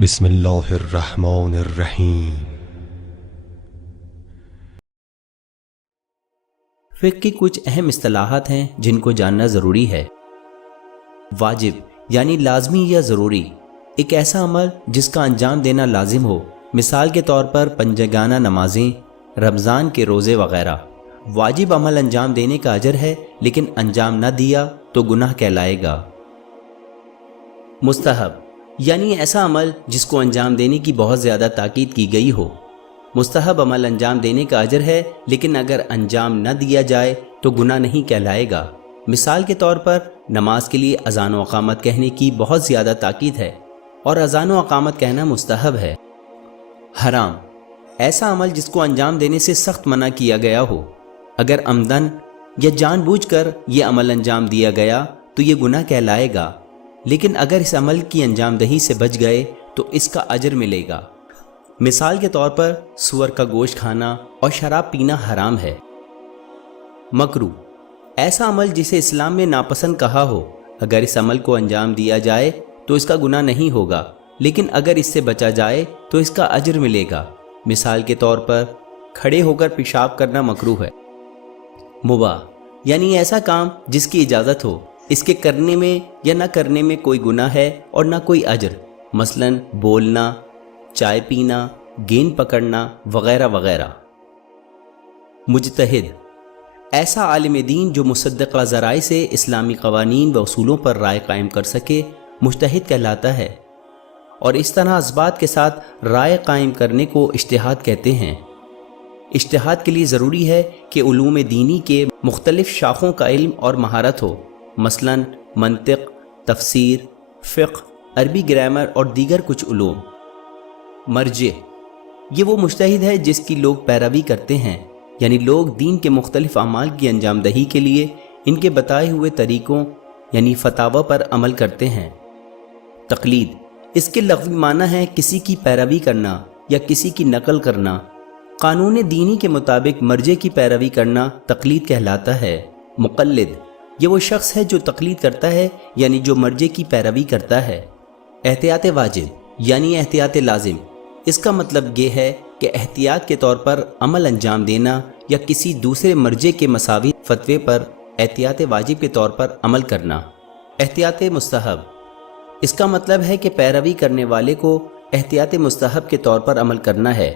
بسم اللہ الرحمن الرحیم۔ فقہ کی کچھ اہم اصطلاحات ہیں جن کو جاننا ضروری ہے۔ واجب یعنی لازمی یا ضروری، ایک ایسا عمل جس کا انجام دینا لازم ہو، مثال کے طور پر پنجگانہ نمازیں، رمضان کے روزے وغیرہ۔ واجب عمل انجام دینے کا اجر ہے، لیکن انجام نہ دیا تو گناہ کہلائے گا۔ مستحب یعنی ایسا عمل جس کو انجام دینے کی بہت زیادہ تاکید کی گئی ہو۔ مستحب عمل انجام دینے کا اجر ہے، لیکن اگر انجام نہ دیا جائے تو گناہ نہیں کہلائے گا۔ مثال کے طور پر نماز کے لیے اذان و اقامت کہنے کی بہت زیادہ تاکید ہے، اور اذان و اقامت کہنا مستحب ہے۔ حرام ایسا عمل جس کو انجام دینے سے سخت منع کیا گیا ہو۔ اگر عمدن یا جان بوجھ کر یہ عمل انجام دیا گیا تو یہ گناہ کہلائے گا، لیکن اگر اس عمل کی انجام دہی سے بچ گئے تو اس کا اجر ملے گا۔ مثال کے طور پر سور کا گوشت کھانا اور شراب پینا حرام ہے۔ مکروہ ایسا عمل جسے اسلام میں ناپسند کہا ہو، اگر اس عمل کو انجام دیا جائے تو اس کا گناہ نہیں ہوگا، لیکن اگر اس سے بچا جائے تو اس کا اجر ملے گا۔ مثال کے طور پر کھڑے ہو کر پیشاب کرنا مکروہ ہے۔ مباح یعنی ایسا کام جس کی اجازت ہو، اس کے کرنے میں یا نہ کرنے میں کوئی گناہ ہے اور نہ کوئی اجر، مثلاً بولنا، چائے پینا، گیند پکڑنا وغیرہ وغیرہ۔ مجتہد ایسا عالم دین جو مصدقہ ذرائع سے اسلامی قوانین و اصولوں پر رائے قائم کر سکے، مجتہد کہلاتا ہے، اور اس طرح اثبات کے ساتھ رائے قائم کرنے کو اجتہاد کہتے ہیں۔ اجتہاد کے لیے ضروری ہے کہ علوم دینی کے مختلف شاخوں کا علم اور مہارت ہو، مثلاً منطق، تفسیر، فقہ، عربی گرامر اور دیگر کچھ علوم۔ مرجع یہ وہ مجتہد ہے جس کی لوگ پیروی کرتے ہیں، یعنی لوگ دین کے مختلف اعمال کی انجام دہی کے لیے ان کے بتائے ہوئے طریقوں یعنی فتاوی پر عمل کرتے ہیں۔ تقلید اس کے لغوی معنی ہے کسی کی پیروی کرنا یا کسی کی نقل کرنا۔ قانون دینی کے مطابق مرجع کی پیروی کرنا تقلید کہلاتا ہے۔ مقلد یہ وہ شخص ہے جو تقلید کرتا ہے، یعنی جو مرجع کی پیروی کرتا ہے۔ احتیاط واجب یعنی احتیاط لازم، اس کا مطلب یہ ہے کہ احتیاط کے طور پر عمل انجام دینا یا کسی دوسرے مرجع کے مساوی فتوے پر احتیاط واجب کے طور پر عمل کرنا۔ احتیاط مستحب اس کا مطلب ہے کہ پیروی کرنے والے کو احتیاط مستحب کے طور پر عمل کرنا ہے۔